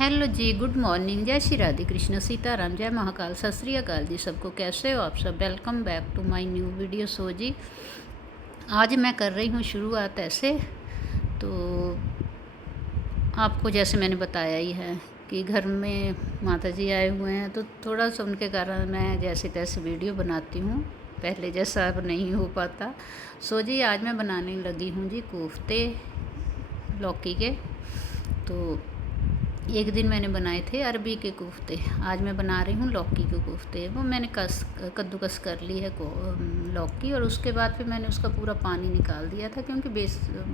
Hello जी, good morning. जय श्री राधे कृष्ण, सीताराम, जय महाकाल, सत श्री अकाल जी सबको। कैसे हो आप सब? Welcome back to my new video. So जी, आज मैं कर रही हूँ शुरुआत ऐसे। तो आपको जैसे मैंने बताया ही है कि घर में माता जी आए हुए हैं, तो थोड़ा सा उनके कारण मैं जैसे तैसे वीडियो बनाती हूँ। पहले जैसा अब नहीं हो पाता। सो जी, आज मैं बनाने लगी हूँ जी कोफ्ते लौकी के। तो एक दिन मैंने बनाए थे अरबी के कोफ्ते, आज मैं बना रही हूँ लौकी के कोफ्ते। वो मैंने कद्दूकस कर ली है लौकी, और उसके बाद फिर मैंने उसका पूरा पानी निकाल दिया था, क्योंकि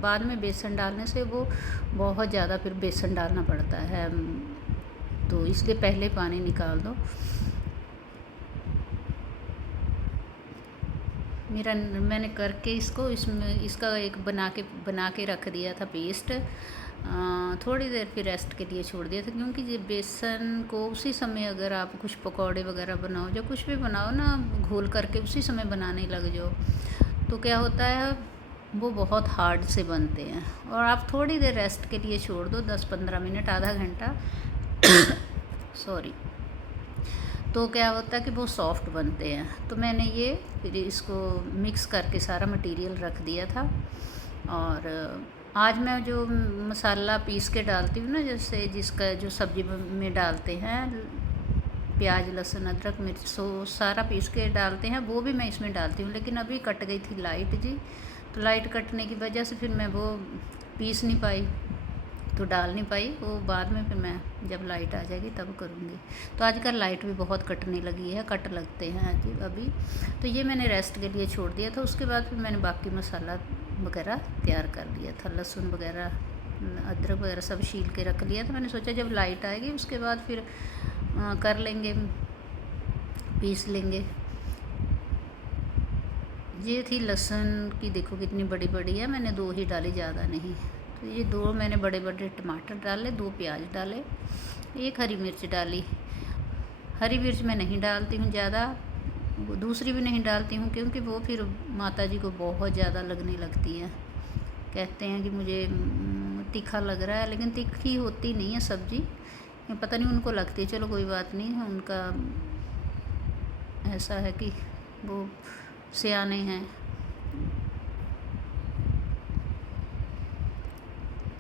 बाद में बेसन डालने से वो बहुत ज़्यादा फिर बेसन डालना पड़ता है, तो इसलिए पहले पानी निकाल दो। मैंने करके इसको इसका एक बना के रख दिया था पेस्ट। थोड़ी देर फिर रेस्ट के लिए छोड़ दिया था, क्योंकि ये बेसन को उसी समय अगर आप कुछ पकौड़े वगैरह बनाओ, जो कुछ भी बनाओ ना, घोल करके उसी समय बनाने लग जाओ, तो क्या होता है वो बहुत हार्ड से बनते हैं। और आप थोड़ी देर रेस्ट के लिए छोड़ दो, 10-15 मिनट, आधा घंटा सॉरी, तो क्या होता है कि वो सॉफ्ट बनते हैं। तो मैंने ये फिर इसको मिक्स करके सारा मटेरियल रख दिया था। और आज मैं जो मसाला पीस के डालती हूँ ना, जैसे जिसका जो सब्ज़ी में डालते हैं, प्याज, लहसुन, अदरक, मिर्च, सारा पीस के डालते हैं, वो भी मैं इसमें डालती हूँ। लेकिन अभी कट गई थी लाइट जी, तो लाइट कटने की वजह से फिर मैं वो पीस नहीं पाई, तो डाल नहीं पाई। वो बाद में फिर मैं जब लाइट आ जाएगी तब करूँगी। तो आजकल लाइट भी बहुत कटने लगी है, कट लगते हैं अभी। तो ये मैंने रेस्ट के लिए छोड़ दिया था। उसके बाद फिर मैंने बाकी मसाला वगैरह तैयार कर लिया था, लहसुन वगैरह, अदरक वगैरह सब छील के रख लिया था। मैंने सोचा जब लाइट आएगी उसके बाद फिर कर लेंगे, पीस लेंगे। ये थी लहसुन की, देखो कितनी बड़ी बड़ी है, मैंने 2 ही डाली, ज़्यादा नहीं। तो ये 2 मैंने बड़े बड़े टमाटर डाले, 2 प्याज डाले, 1 हरी मिर्च डाली। हरी मिर्च मैं नहीं डालती हूँ ज़्यादा, दूसरी भी नहीं डालती हूँ, क्योंकि वो फिर माता जी को बहुत ज़्यादा लगने लगती है। कहते हैं कि मुझे तीखा लग रहा है, लेकिन तीखी होती नहीं है सब्ज़ी, पता नहीं उनको लगती है। चलो कोई बात नहीं, उनका ऐसा है कि वो सियाने हैं।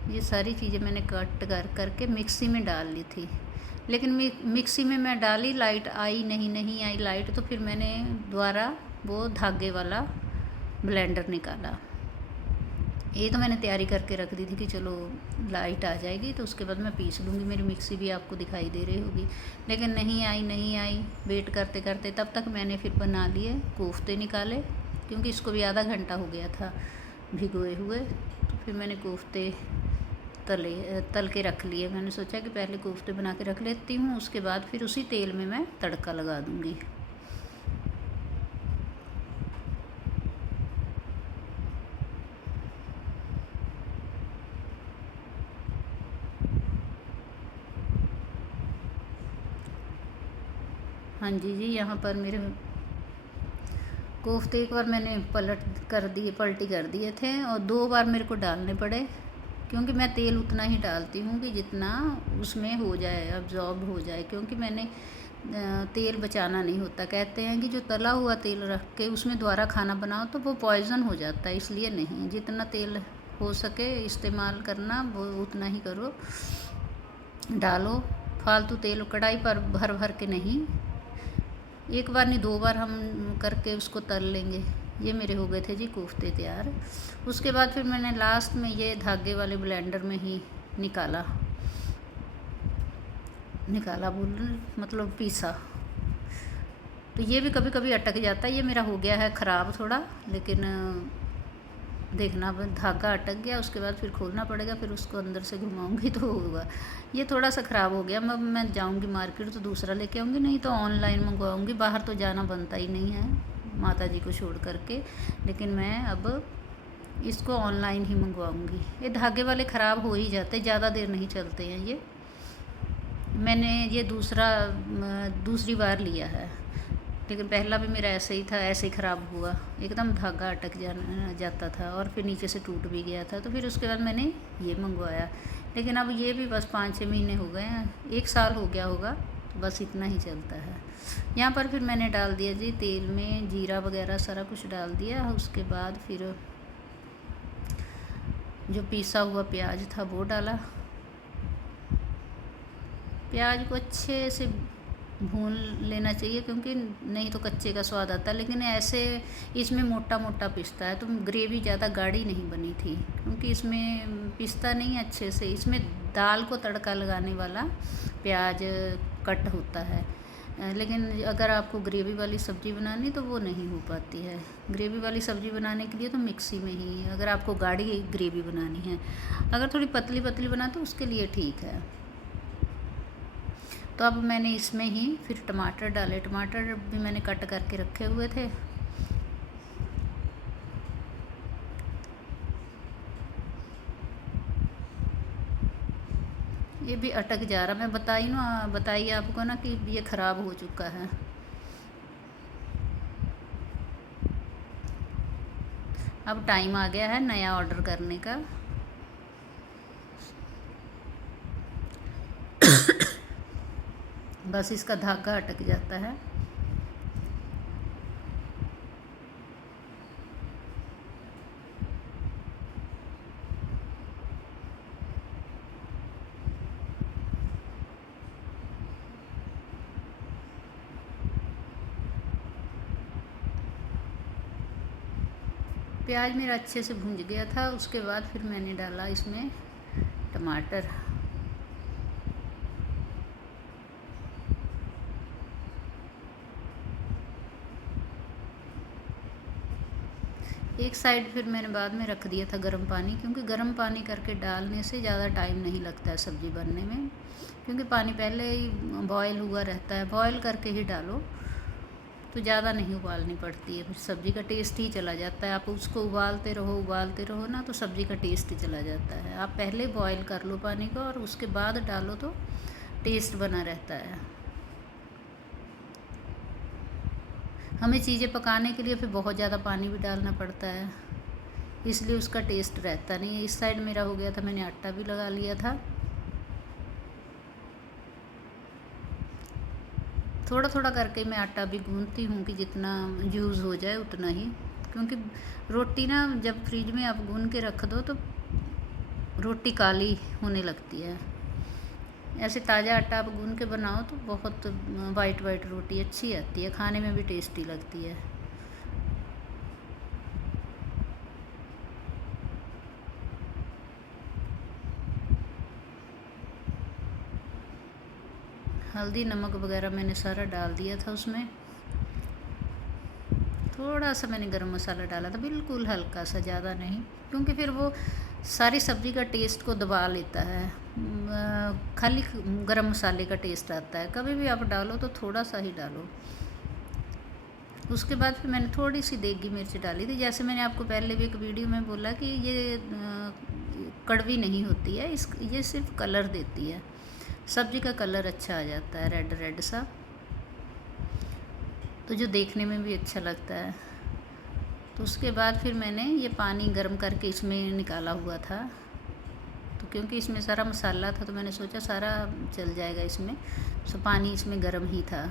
ये सारी चीज़ें मैंने कट कर करके मिक्सी में डाल ली थी, लेकिन मिक्सी में मैं डाली, लाइट आई नहीं आई लाइट, तो फिर मैंने दोबारा वो धागे वाला ब्लेंडर निकाला। ये तो मैंने तैयारी करके रख दी थी कि चलो लाइट आ जाएगी तो उसके बाद मैं पीस लूँगी, मेरी मिक्सी भी आपको दिखाई दे रही होगी। लेकिन नहीं आई, वेट करते करते तब तक मैंने फिर बना लिए कोफ्ते, निकाले, क्योंकि इसको भी आधा घंटा हो गया था भिगोए हुए। तो फिर मैंने कोफ्ते तल के रख लिए। मैंने सोचा कि पहले कोफ्ते बना के रख लेती हूँ, उसके बाद फिर उसी तेल में मैं तड़का लगा दूँगी। हाँ जी, यहाँ पर मेरे कोफ्ते एक बार मैंने पलटी कर दिए थे, और 2 बार मेरे को डालने पड़े, क्योंकि मैं तेल उतना ही डालती हूँ कि जितना उसमें हो जाए, अब्जॉर्ब हो जाए, क्योंकि मैंने तेल बचाना नहीं होता। कहते हैं कि जो तला हुआ तेल रख के उसमें दोबारा खाना बनाओ तो वो पॉइज़न हो जाता है, इसलिए नहीं, जितना तेल हो सके इस्तेमाल करना वो उतना ही करो, डालो। फालतू तेल कढ़ाई पर भर भर के नहीं, एक बार नहीं 2 बार हम करके उसको तल लेंगे। ये मेरे हो गए थे जी कोफ्ते तैयार। उसके बाद फिर मैंने लास्ट में ये धागे वाले ब्लेंडर में ही निकाला मतलब पीसा। तो ये भी कभी कभी अटक जाता है, ये मेरा हो गया है ख़राब थोड़ा, लेकिन देखना, धागा अटक गया, उसके बाद फिर खोलना पड़ेगा, फिर उसको अंदर से घुमाऊंगी तो होगा। ये थोड़ा सा ख़राब हो गया, मैं जाऊंगी मार्केट तो दूसरा लेके आऊँगी, नहीं तो ऑनलाइन मंगवाऊँगी। बाहर तो जाना बनता ही नहीं है माता जी को छोड़ करके, लेकिन मैं अब इसको ऑनलाइन ही मंगवाऊँगी। ये धागे वाले ख़राब हो ही जाते, ज़्यादा देर नहीं चलते हैं ये। मैंने ये दूसरी बार लिया है, लेकिन पहला भी मेरा ऐसे ही था, ऐसे ही ख़राब हुआ, एकदम धागा अटक जाता था और फिर नीचे से टूट भी गया था। तो फिर उसके बाद मैंने ये मंगवाया, लेकिन अब ये भी बस 5-6 महीने हो गए हैं, 1 साल हो गया होगा, तो बस इतना ही चलता है। यहाँ पर फिर मैंने डाल दिया जी तेल में जीरा वगैरह सारा कुछ डाल दिया। उसके बाद फिर जो पिसा हुआ प्याज था वो डाला। प्याज को अच्छे से भून लेना चाहिए, क्योंकि नहीं तो कच्चे का स्वाद आता है। लेकिन ऐसे इसमें मोटा मोटा पिसता है, तो ग्रेवी ज़्यादा गाढ़ी नहीं बनी थी, क्योंकि इसमें पिसता नहीं अच्छे से। इसमें दाल को तड़का लगाने वाला प्याज कट होता है, लेकिन अगर आपको ग्रेवी वाली सब्ज़ी बनानी तो वो नहीं हो पाती है। ग्रेवी वाली सब्ज़ी बनाने के लिए तो मिक्सी में ही, अगर आपको गाढ़ी ग्रेवी बनानी है। अगर थोड़ी पतली पतली बना तो उसके लिए ठीक है। तो अब मैंने इसमें ही फिर टमाटर डाले। टमाटर भी मैंने कट करके रखे हुए थे। ये भी अटक जा रहा, मैं बताइए आपको ना कि ये ख़राब हो चुका है। अब टाइम आ गया है नया ऑर्डर करने का। बस इसका धागा अटक जाता है। प्याज मेरा अच्छे से भुंज गया था। उसके बाद फिर मैंने डाला इसमें टमाटर। एक साइड फिर मैंने बाद में रख दिया था गर्म पानी, क्योंकि गर्म पानी करके डालने से ज़्यादा टाइम नहीं लगता है सब्ज़ी बनने में, क्योंकि पानी पहले ही बॉयल हुआ रहता है। बॉयल करके ही डालो तो ज़्यादा नहीं उबालनी पड़ती है, फिर सब्ज़ी का टेस्ट ही चला जाता है। आप उसको उबालते रहो ना, तो सब्ज़ी का टेस्ट ही चला जाता है। आप पहले बॉयल कर लो पानी को और उसके बाद डालो तो टेस्ट बना रहता है। हमें चीज़ें पकाने के लिए फिर बहुत ज़्यादा पानी भी डालना पड़ता है, इसलिए उसका टेस्ट रहता नहीं है। इस साइड मेरा हो गया था, मैंने आटा भी लगा लिया था। थोड़ा थोड़ा करके मैं आटा भी गूंथती हूँ कि जितना यूज़ हो जाए उतना ही, क्योंकि रोटी ना जब फ्रिज में आप गूंथ के रख दो तो रोटी काली होने लगती है। ऐसे ताज़ा आटा आप गूंथ के बनाओ तो बहुत वाइट वाइट रोटी अच्छी आती है, खाने में भी टेस्टी लगती है। हल्दी नमक वगैरह मैंने सारा डाल दिया था उसमें। थोड़ा सा मैंने गरम मसाला डाला था, बिल्कुल हल्का सा, ज़्यादा नहीं, क्योंकि फिर वो सारी सब्ज़ी का टेस्ट को दबा लेता है। खाली गरम मसाले का टेस्ट आता है। कभी भी आप डालो तो थोड़ा सा ही डालो। उसके बाद फिर मैंने थोड़ी सी देगी मिर्च डाली थी। जैसे मैंने आपको पहले भी एक वीडियो में बोला कि ये कड़वी नहीं होती है, ये सिर्फ कलर देती है, सब्ज़ी का कलर अच्छा आ जाता है, रेड रेड सा, तो जो देखने में भी अच्छा लगता है। तो उसके बाद फिर मैंने ये पानी गर्म करके इसमें निकाला हुआ था, तो क्योंकि इसमें सारा मसाला था तो मैंने सोचा सारा चल जाएगा इसमें, तो पानी इसमें गर्म ही था।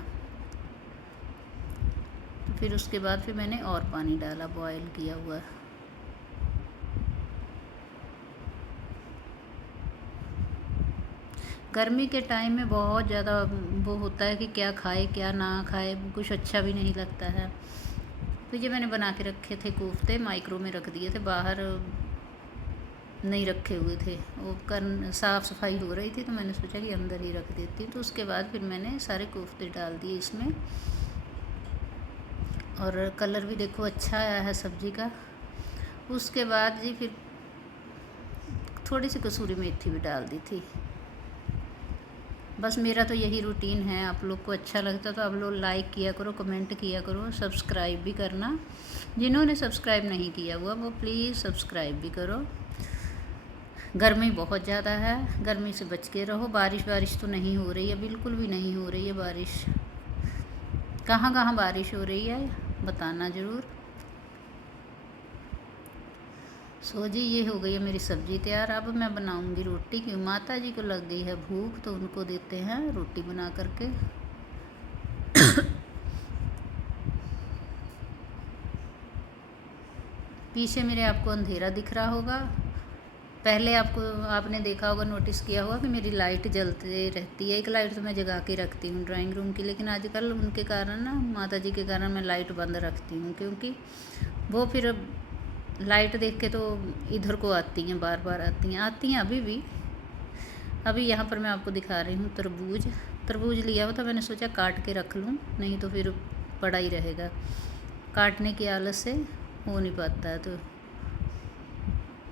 तो फिर उसके बाद फिर मैंने और पानी डाला बॉयल किया हुआ। गर्मी के टाइम में बहुत ज़्यादा वो होता है कि क्या खाए क्या ना खाए, कुछ अच्छा भी नहीं लगता है। तो ये मैंने बना के रखे थे कोफ्ते, माइक्रो में रख दिए थे, बाहर नहीं रखे हुए थे। वो साफ़ सफाई हो रही थी तो मैंने सोचा कि अंदर ही रख देती हूँ। तो उसके बाद फिर मैंने सारे कोफ्ते डाल दिए इसमें, और कलर भी देखो अच्छा आया है सब्ज़ी का। उसके बाद जी फिर थोड़ी सी कसूरी मेथी भी डाल दी थी। बस मेरा तो यही रूटीन है। आप लोग को अच्छा लगता तो आप लोग लाइक किया करो, कमेंट किया करो, सब्सक्राइब भी करना। जिन्होंने सब्सक्राइब नहीं किया हुआ वो प्लीज़ सब्सक्राइब भी करो। गर्मी बहुत ज़्यादा है, गर्मी से बच के रहो। बारिश तो नहीं हो रही है, बिल्कुल भी नहीं हो रही है बारिश। कहाँ कहाँ बारिश हो रही है बताना ज़रूर। सो जी ये हो गई है मेरी सब्ज़ी तैयार। अब मैं बनाऊंगी रोटी, क्योंकि माता जी को लग गई है भूख, तो उनको देते हैं रोटी बना करके। पीछे मेरे आपको अंधेरा दिख रहा होगा। पहले आपने देखा होगा, नोटिस किया होगा कि मेरी लाइट जलती रहती है। एक लाइट तो मैं जगा के रखती हूँ ड्राइंग रूम की, लेकिन आजकल उनके कारण ना, माता जी के कारण मैं लाइट बंद रखती हूँ, क्योंकि वो फिर लाइट देख के तो इधर को आती हैं, बार बार आती हैं अभी भी। अभी यहाँ पर मैं आपको दिखा रही हूँ तरबूज लिया हुआ था, मैंने सोचा काट के रख लूँ, नहीं तो फिर पड़ा ही रहेगा। काटने की आलस से हो नहीं पाता है, तो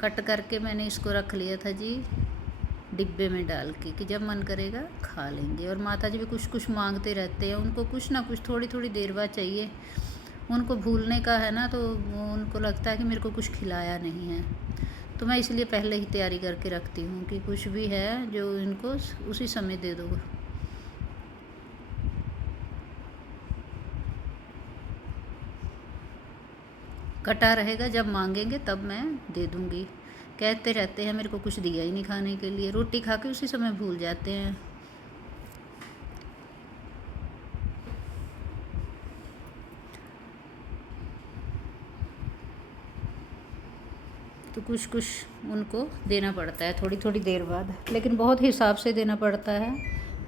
कट करके मैंने इसको रख लिया था जी डिब्बे में डाल के, कि जब मन करेगा खा लेंगे। और माता जी भी कुछ कुछ मांगते रहते हैं, उनको कुछ ना कुछ थोड़ी थोड़ी देर बाद चाहिए। उनको भूलने का है ना, तो उनको लगता है कि मेरे को कुछ खिलाया नहीं है, तो मैं इसलिए पहले ही तैयारी करके रखती हूँ कि कुछ भी है जो इनको उसी समय दे दो। कटा रहेगा, जब मांगेंगे तब मैं दे दूँगी। कहते रहते हैं मेरे को कुछ दिया ही नहीं खाने के लिए, रोटी खा के उसी समय भूल जाते हैं। तो कुछ कुछ उनको देना पड़ता है थोड़ी थोड़ी देर बाद, लेकिन बहुत हिसाब से देना पड़ता है।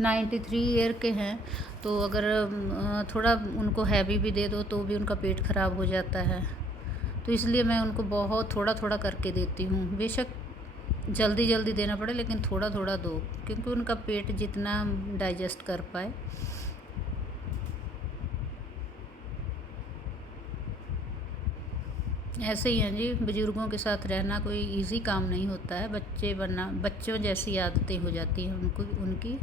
93 ईयर के हैं, तो अगर थोड़ा उनको हैवी भी दे दो तो भी उनका पेट ख़राब हो जाता है, तो इसलिए मैं उनको बहुत थोड़ा थोड़ा करके देती हूँ। बेशक जल्दी जल्दी देना पड़े, लेकिन थोड़ा थोड़ा दो, क्योंकि उनका पेट जितना डाइजेस्ट कर पाए। ऐसे ही हैं जी, बुज़ुर्गों के साथ रहना कोई इजी काम नहीं होता है। बच्चों जैसी आदतें हो जाती हैं उनकी।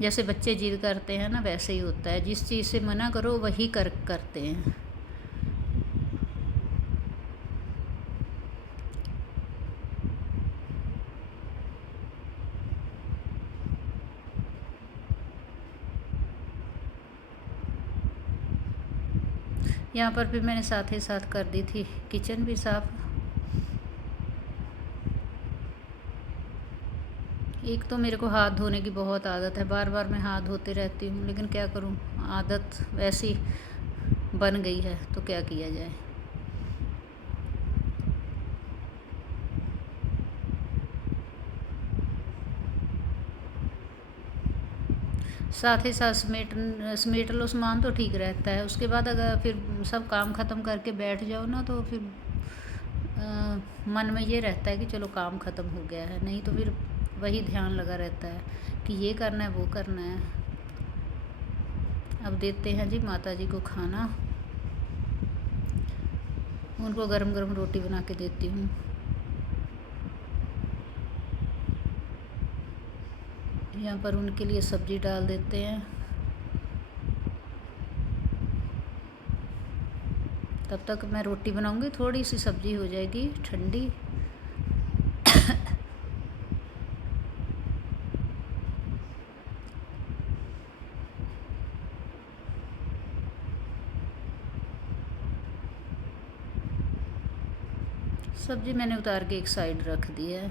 जैसे बच्चे जिद करते हैं ना, वैसे ही होता है, जिस चीज़ से मना करो वही करते हैं। यहाँ पर भी मैंने साथ ही साथ कर दी थी किचन भी साफ़। एक तो मेरे को हाथ धोने की बहुत आदत है, बार बार मैं हाथ धोते रहती हूँ, लेकिन क्या करूँ, आदत वैसी बन गई है, तो क्या किया जाए। साथ ही साथ समेट लो सामान तो ठीक रहता है। उसके बाद अगर फिर सब काम ख़त्म करके बैठ जाओ ना, तो फिर मन में ये रहता है कि चलो काम ख़त्म हो गया है, नहीं तो फिर वही ध्यान लगा रहता है कि ये करना है वो करना है। अब देते हैं जी माता जी को खाना, उनको गरम गरम रोटी बना के देती हूँ। यहाँ पर उनके लिए सब्ज़ी डाल देते हैं, तब तक मैं रोटी बनाऊँगी, थोड़ी सी सब्ज़ी हो जाएगी ठंडी। सब्ज़ी मैंने उतार के एक साइड रख दी है।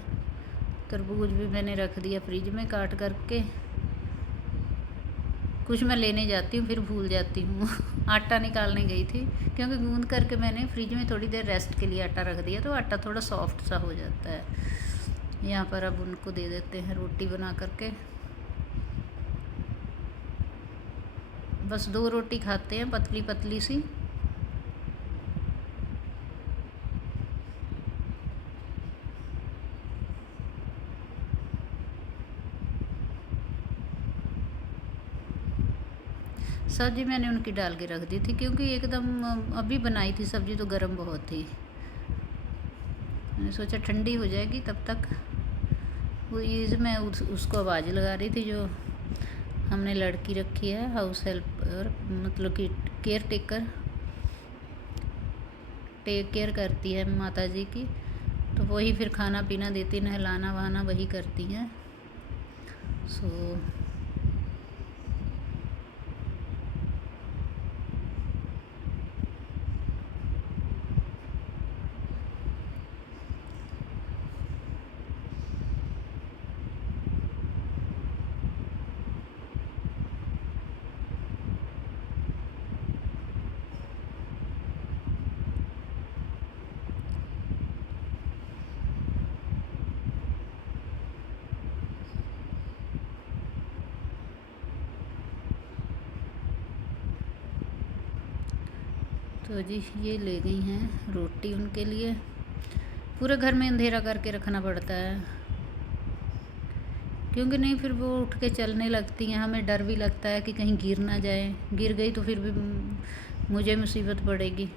तरबूज भी मैंने रख दिया फ्रिज में काट करके। कुछ मैं लेने जाती हूँ फिर भूल जाती हूँ। आटा निकालने गई थी, क्योंकि गूंद करके मैंने फ्रिज में थोड़ी देर रेस्ट के लिए आटा रख दिया, तो आटा थोड़ा सॉफ्ट सा हो जाता है। यहाँ पर अब उनको दे देते हैं रोटी बना करके। बस 2 रोटी खाते हैं, पतली पतली सी। सब्ज़ी मैंने उनकी डाल के रख दी थी, क्योंकि एकदम अभी बनाई थी सब्ज़ी, तो गर्म बहुत थी। मैंने सोचा ठंडी हो जाएगी तब तक। वो ये मैं उसको आवाज़ लगा रही थी, जो हमने लड़की रखी है हाउस हेल्पर, मतलब कि केयर टेकर, टेक केयर करती है माता जी की, तो वही फिर खाना पीना देती, नहलाना वहाना वही करती हैं। सो तो जी ये ले गई हैं रोटी उनके लिए। पूरे घर में अंधेरा करके रखना पड़ता है, क्योंकि नहीं फिर वो उठ के चलने लगती हैं, हमें डर भी लगता है कि कहीं गिर ना जाए, गिर गई तो फिर भी मुझे मुसीबत पड़ेगी।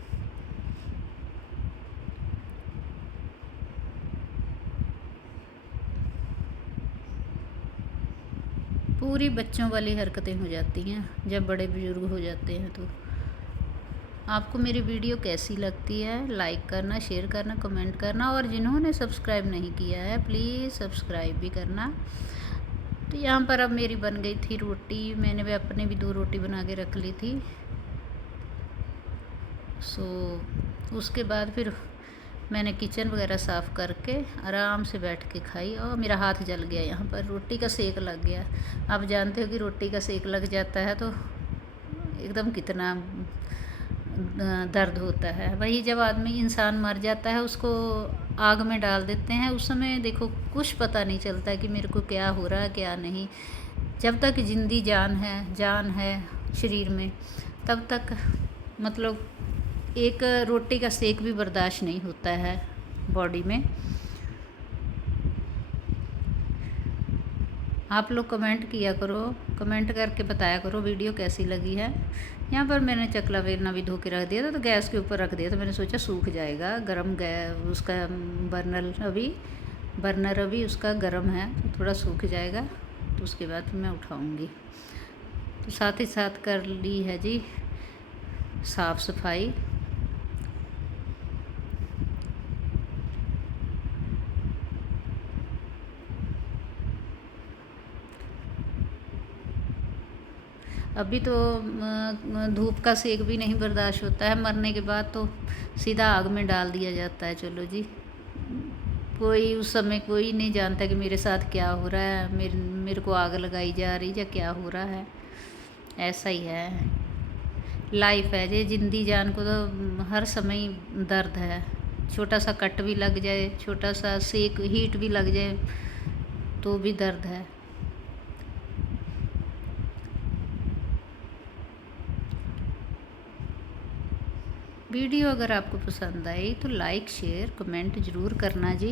पूरी बच्चों वाली हरकतें हो जाती हैं जब बड़े बुजुर्ग हो जाते हैं। तो आपको मेरी वीडियो कैसी लगती है, लाइक करना, शेयर करना, कमेंट करना, और जिन्होंने सब्सक्राइब नहीं किया है प्लीज़ सब्सक्राइब भी करना। तो यहाँ पर अब मेरी बन गई थी रोटी, मैंने भी अपने भी 2 रोटी बना के रख ली थी। उसके बाद फिर मैंने किचन वगैरह साफ़ करके आराम से बैठ के खाई, और मेरा हाथ जल गया, यहाँ पर रोटी का सेक लग गया। आप जानते हो कि रोटी का सेक लग जाता है तो एकदम कितना दर्द होता है। वही जब आदमी इंसान मर जाता है उसको आग में डाल देते हैं, उस समय देखो कुछ पता नहीं चलता है कि मेरे को क्या हो रहा है क्या नहीं। जब तक जिंदी जान है शरीर में, तब तक मतलब एक रोटी का सेक भी बर्दाश्त नहीं होता है बॉडी में। आप लोग कमेंट किया करो, कमेंट करके बताया करो वीडियो कैसी लगी है। यहाँ पर मैंने चकला बेलना भी धो के रख दिया था, तो गैस के ऊपर रख दिया, तो मैंने सोचा सूख जाएगा। गरम उसका बर्नर अभी उसका गरम है, तो थोड़ा सूख जाएगा, तो उसके बाद मैं उठाऊँगी। तो साथ ही साथ कर ली है जी साफ़ सफाई। अभी तो धूप का सेक भी नहीं बर्दाश्त होता है, मरने के बाद तो सीधा आग में डाल दिया जाता है। चलो जी, कोई उस समय कोई नहीं जानता कि मेरे साथ क्या हो रहा है, मेरे को आग लगाई जा रही या क्या हो रहा है। ऐसा ही है लाइफ है जी, जिंदी जान को तो हर समय दर्द है। छोटा सा कट भी लग जाए, छोटा सा सेक हीट भी लग जाए तो भी दर्द है। वीडियो अगर आपको पसंद आई तो लाइक शेयर कमेंट ज़रूर करना जी।